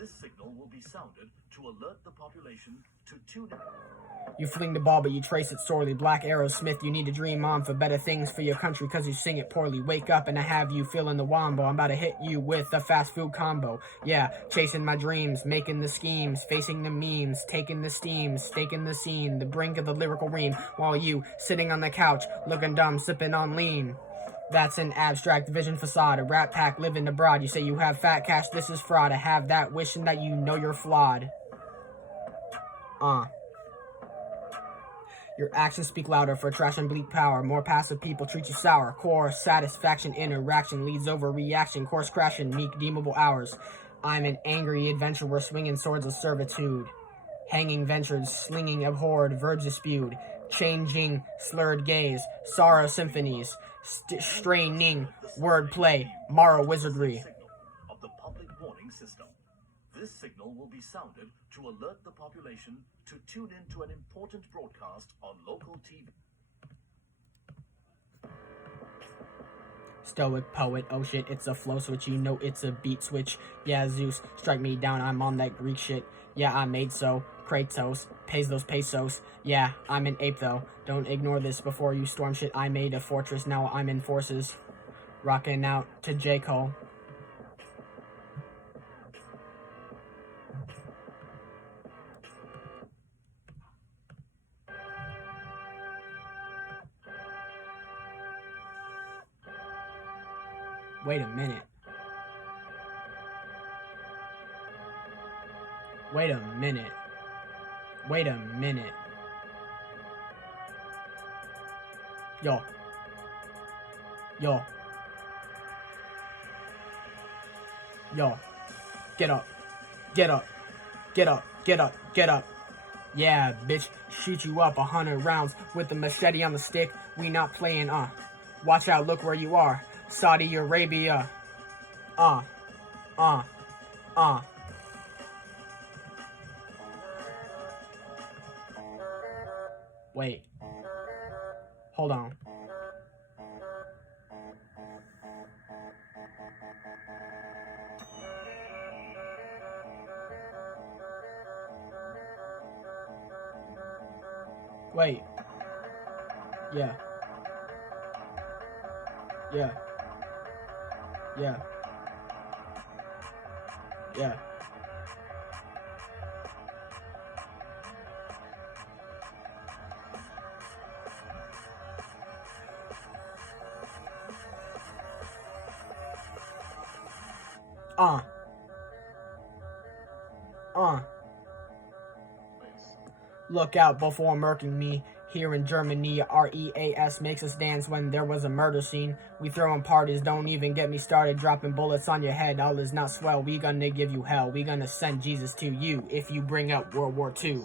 This signal will be sounded to alert the population to tune in. You fling the ball, but you trace it sorely. Black Arrow Smith, you need to dream on for better things for your country, cause you sing it poorly. Wake up and I have you feeling the wombo. I'm about to hit you with a fast food combo. Yeah, chasing my dreams, making the schemes, facing the memes, taking the steam, staking the scene, the brink of the lyrical ream, while you sitting on the couch, looking dumb, sipping on lean. That's an abstract vision facade, a rat pack living abroad. You say you have fat cash, this is fraud. I have that wishing that you know you're flawed. Your actions speak louder for trash and bleak power. More passive people treat you sour. Core satisfaction, interaction leads over reaction. Course crashing, meek, deemable hours. I'm an angry adventurer swinging swords of servitude. Hanging ventures, slinging abhorred, verbs spewed. Changing, slurred gaze. Sorrow symphonies. Straining, wordplay. Morrow wizardry. Of the public warning system. This signal will be sounded to alert the population to tune in to an important broadcast on local TV. Stoic poet, oh shit, it's a flow switch, you know it's a beat switch. Yeah, Zeus, strike me down, I'm on that Greek shit. Yeah, I made so. Kratos, pays those pesos. Yeah, I'm an ape though. Don't ignore this before you storm shit. I made a fortress, now I'm in forces. Rocking out to J. Cole. Wait a minute. Wait a minute. Wait a minute. Yo. Yo. Yo. Get up. Get up. Get up. Get up. Get up. Yeah, bitch. Shoot you up 100 rounds with the machete on the stick. We not playing, Watch out, look where you are. Saudi Arabia. Wait. Hold on. Wait. Yeah. Yeah. Yeah. Yeah. Look out before murking me. Here in Germany, our EAS makes us dance when there was a murder scene. We throwing parties, don't even get me started. Dropping bullets on your head, all is not swell. We gonna give you hell. We gonna send Jesus to you if you bring up World War II.